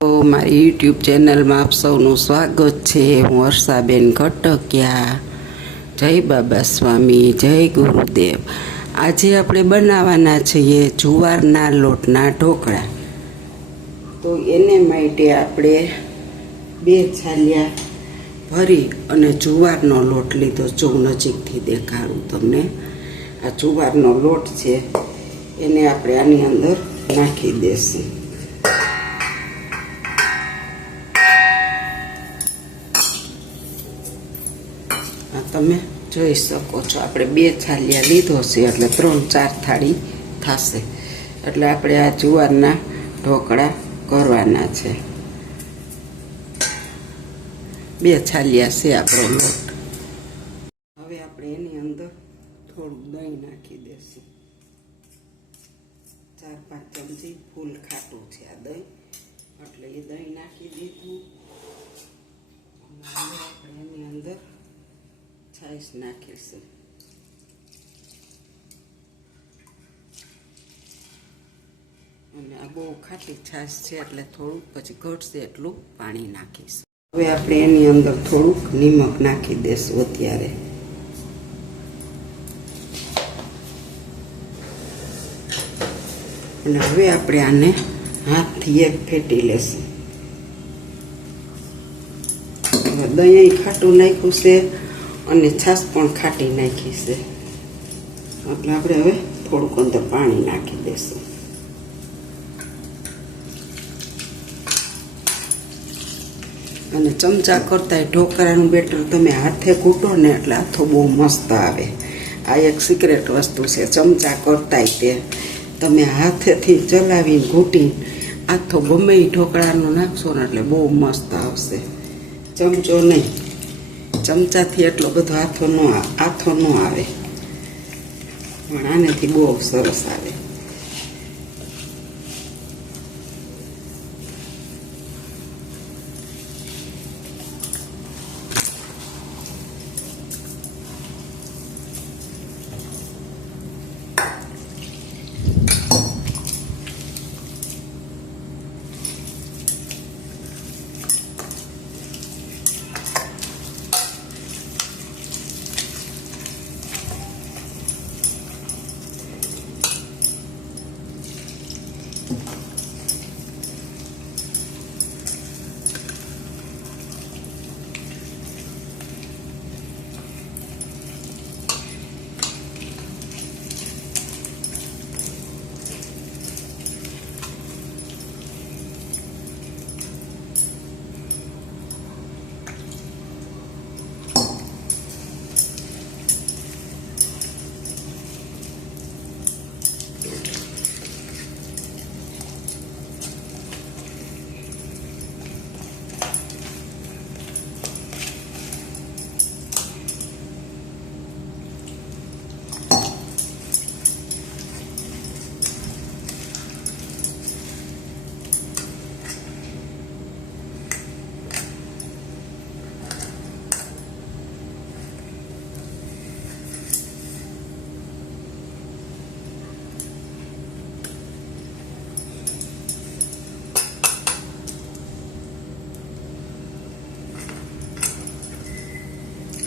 તો મારી યુટ્યુબ ચેનલમાં આપ સૌનું સ્વાગત છે। હું વર્ષાબેન કટકિયા। જય બાબા સ્વામી, જય ગુરુદેવ। આજે આપણે બનાવવાના છીએ જુવારના લોટના ઢોકળા। તો એને માટે આપણે 2 છાલિયા ભરી અને જુવારનો લોટ લીધો। જો નજીકથી દેખાડું તમને, આ જુવારનો લોટ છે, એને આપણે આની અંદર નાખી દેશું। તમે જોઈ શકો છો, આપણે 2 છાલિયા લીધો છે એટલે 3-4 થાળી થશે। એટલે આપણે આ જુવારના ઢોકળા કરવાના છે। 2 છાલિયા છે આપણો લોટ। હવે આપણે એની અંદર થોડું દહીં નાખી દઈશું। 4-5 ચમચી ફૂલ ખાટું છે આ દહીં, એટલે એ દહીં નાખી દીધું। હવે આપણે એની અંદર છાશ નાખીશું। અને આ બહુ ખાટી છાશ છે એટલે થોડુંક પછી ઘટશે એટલું પાણી નાખીશું। હવે આપણે એની અંદર થોડુંક નિમક નાખી દઈશું અત્યારે। અને હવે આપણે આને હાથથી એક ફેટી લેશું। દહીં ખાટું નાખ્યું છે અને છાશ પણ ખાટી નાખી છે, એટલે આપણે હવે થોડુંક અંદર પાણી નાખી દઈશું। અને ચમચા કરતા ઢોકળાનું બેટર તમે હાથે કૂટો ને એટલે હાથો બહુ મસ્ત આવે। આ એક સિક્રેટ વસ્તુ છે, ચમચા કરતાંય તે તમે હાથેથી ચલાવીને ઘૂંટીને હાથો ગમે એ ઢોકળાનું નાખશો ને એટલે બહુ મસ્ત આવશે। ચમચો નહીં, ચમચાથી એટલો બધો હાથો ન આવે, પણ આનેથી બહુ સરસ આવે।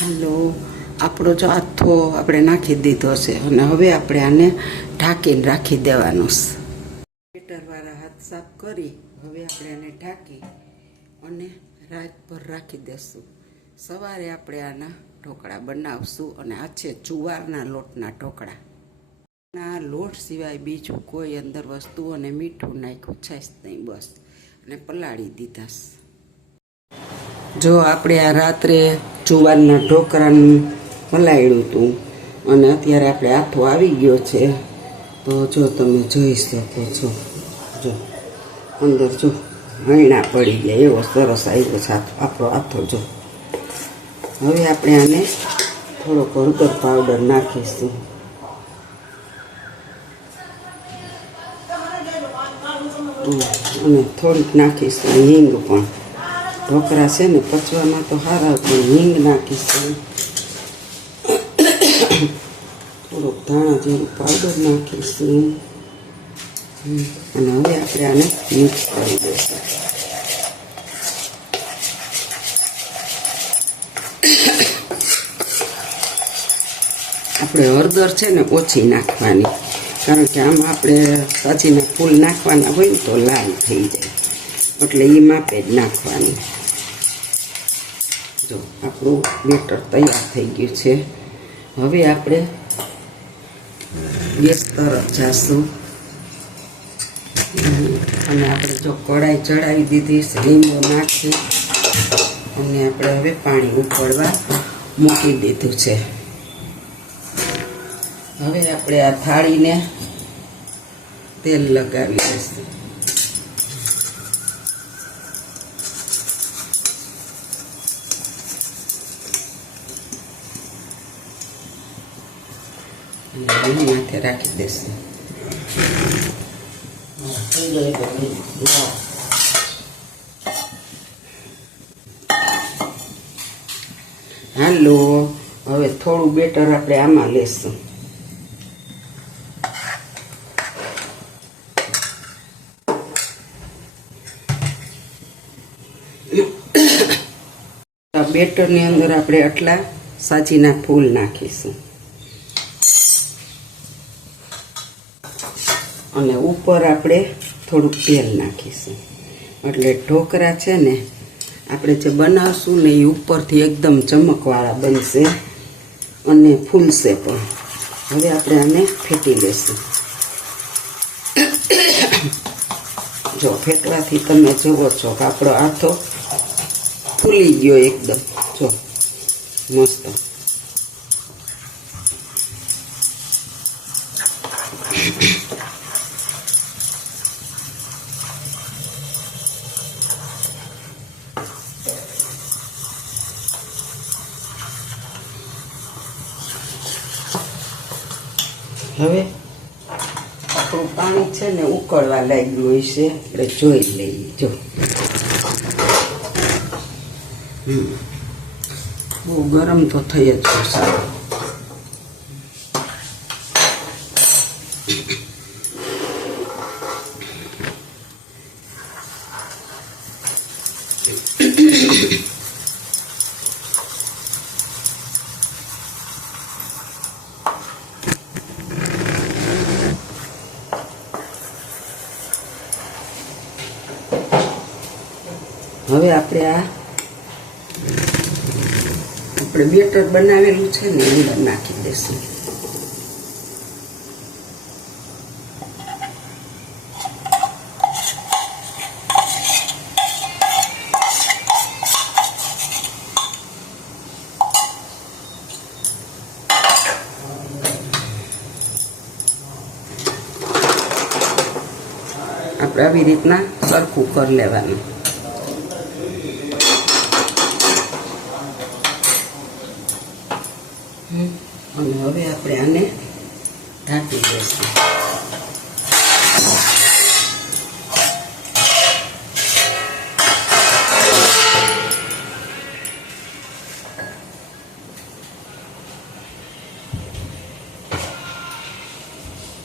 હાલો, આપણો જો આથો આપણે નાખી દીધો છે અને હવે આપણે આને ઢાંકીને રાખી દેવાનું છે। બેટરવાળા હાથ સાફ કરી હવે આપણે આને ઢાંકી અને રાતભર રાખી દેશું। સવારે આપણે આના ઢોકળા બનાવશું અને આ છે જુવારના લોટના ઢોકળા। આ લોટ સિવાય બીજું કોઈ અંદર વસ્તુ અને મીઠું નાખ્યું છે નહીં, બસ, અને પલાળી દીધા। જો આપણે આ રાત્રે જુવારના ઢોકળાનું પલાળ્યું હતું અને અત્યારે આપણે આથો આવી ગયો છે, તો જો તમે જોઈ શકો છો, જો અંદર જો હૈણા પડી ગયા, એવો સરસ આવ્યો છે આપણો આથો। જો હવે આપણે આને થોડોક હળદર પાવડર નાખીશું અને થોડીક નાખીશું હિંગ પણ। ઢોકળા છે ને પચવામાં તો સારા, પણ હિંગ નાખીશું, થોડોક ધાણા જેવું પાવડર નાખીશું અને હવે આપણે આને મિક્સ કરી દઈશું। આપણે હળદર છે ને ઓછી નાખવાની, કારણ કે આમાં આપણે સાચીના ફૂલ નાખવાના હોય ને તો લાલ થઈ જાય, એટલે એ માપે જ નાખવાની. જો આપણું બેટર તૈયાર થઈ ગયું છે. હવે આપણે ગેસ તરફ જાશું અને આપણે જો કઢાઈ ચડાવી દીધી છે, લીંબુ નાખી અને આપણે હવે પાણી ઉકળવા મૂકી દીધું છે. હવે આપણે આ થાળીને તેલ લગાવી દઈશું. અને માથે રાખી દઈશું. હાલો, હવે થોડું બેટર આપણે આમાં લેશું. બેટરની અંદર આપણે આટલા સાચીના ફૂલ નાખીશું અને ઉપર આપણે થોડુંક તેલ નાખીશું, એટલે ઢોકળા છે ને આપણે જે બનાવશું ને એ ઉપરથી એકદમ ચમકવાળા બનશે અને ફૂલશે પણ. હવે આપણે આને ફેટી લઈશું. જો ફેટવાથી તમે જુઓ છો કે આપણો હાથો ફૂલી ગયો એકદમ, જો મસ્ત. હવે આપણું પાણી છે ને ઉકળવા લાગ્યું હોય છે, આપણે જોઈ લઈએ. જો બહુ ગરમ તો થઈ જ જશે. હવે આપણે બેટર બનાવેલું છે ને અંદર નાખી દઈશું. આપણે આવી રીતના સરખું કરી લેવાનું. અને હવે આપણે આને ઢાંકી દઈશું.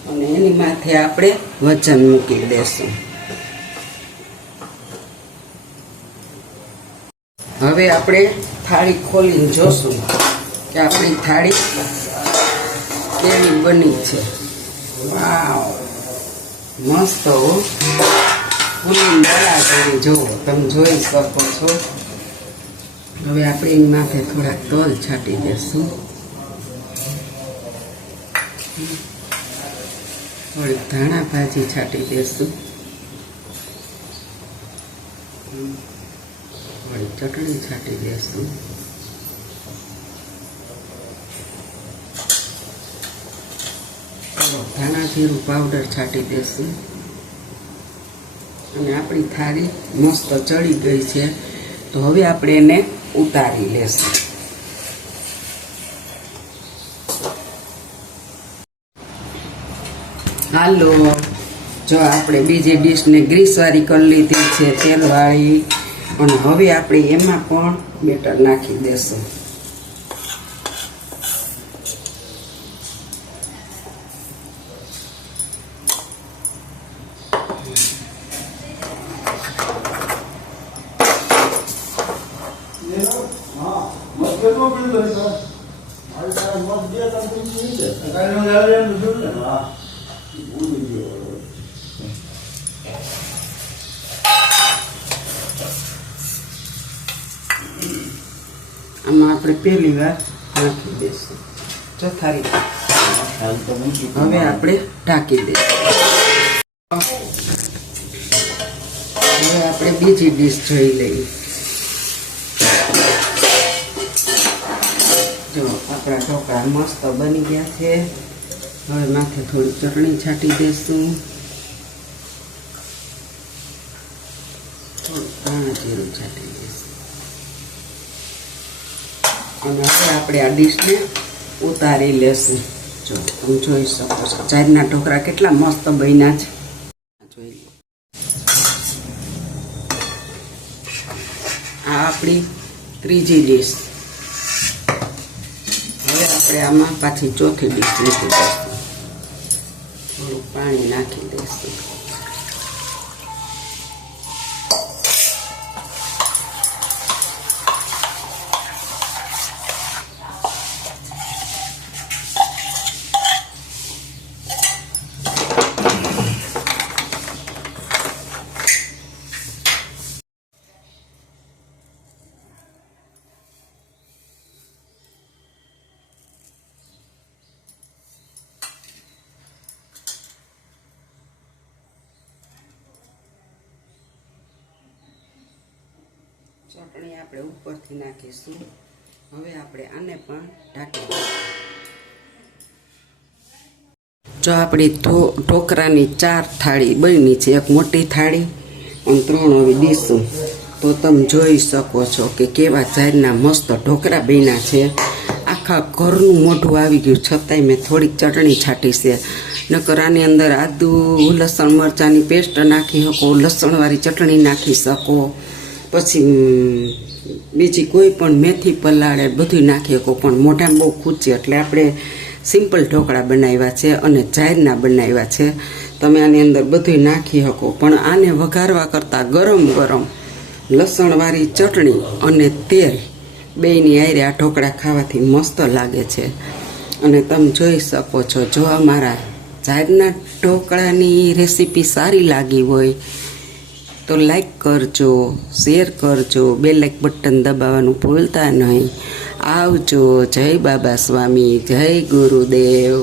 અને એની માથે આપણે વજન મૂકી દઈશું. હવે આપણે થાળી ખોલીને જોશું કે આપણી થાળી કેવી બની છે. વાવ, મસ્ત હો, ફૂલી બળા કરી જુઓ, તમે જોઈ શકો છો. હવે આપણે એની માથે થોડાક તલ છાંટી દઈશું. થોડીક ધાણા ભાજી છાંટી દઈશું. થોડી ચટણી છાંટી દઈશું. ધાણા જીરું પાવડર છાંટી દઈશું. અને આપણી થાળી મસ્ત ચડી ગઈ છે, તો હવે આપણે એને ઉતારી લેશું. હાલો, જો આપણે બીજી ડીશને ગ્રીસવાળી કરી લીધી છે, તેલવાળી, અને હવે આપણે એમાં પણ બેટર નાખી દેશું. આમાં આપણે પહેલી વાર નાખી દઈશું ચોથા રીતે. હવે આપણે ઢાંકી દઈશું. હવે આપણે બીજી ડીશ જોઈ લઈએ. જો આપણા ઢોકળા મસ્ત બની ગયા છે. હવે માથે થોડી ચટણી છાંટી દઈશું. થોડું ધાણા જીરું છાંટી દઈશું. અને હવે આપણે આ ડીશને ઉતારી લેશું. જો તમે જોઈ શકો છો ચારના ઢોકળા કેટલા મસ્ત બન્યા છે. જોઈ લો. આ આપણી ત્રીજી ડીશ. હવે આપણે આમાં પાછી ચોથી ડીશ મૂકી દઈશું. થોડું પાણી નાખી દઈશું. ચટણી આપણે ઉપરથી નાખીશું. હવે આપણે આને પણ ઢાંકી દઈશું. જો આપણી ઢોકળાની 4 થાળી બની છે, એક મોટી થાળી અને 3 આવી ડીશું, તો તમે જોઈ શકો છો કે કેવા ચારના મસ્ત ઢોકળા બન્યા છે. આખા ઘરનું મોઢું આવી ગયું, છતાંય મેં થોડીક ચટણી છાંટી છે. નકર આની અંદર આદુ લસણ મરચાંની પેસ્ટ નાખી શકો, લસણવાળી ચટણી નાખી શકો, પછી બીજી કોઈ પણ મેથી પલાળે બધું નાખી શકો, પણ મોઢામાં બહુ ખૂંચે એટલે આપણે સિમ્પલ ઢોકળા બનાવ્યા છે અને ચારના બનાવ્યા છે. તમે આની અંદર બધું નાખી શકો, પણ આને વઘારવા કરતાં ગરમ ગરમ લસણવાળી ચટણી અને તેલ બેયની હારે આ ઢોકળા ખાવાથી મસ્ત લાગે છે. અને તમે જોઈ શકો છો, જો અમારા ચારના ઢોકળાની રેસીપી સારી લાગી હોય તો લાઈક કરજો, શેર કરજો, બેલ લાઈક બટન દબાવવાનું ભૂલતા નહીં. આવજો. જય બાબા સ્વામી, જય ગુરુદેવ.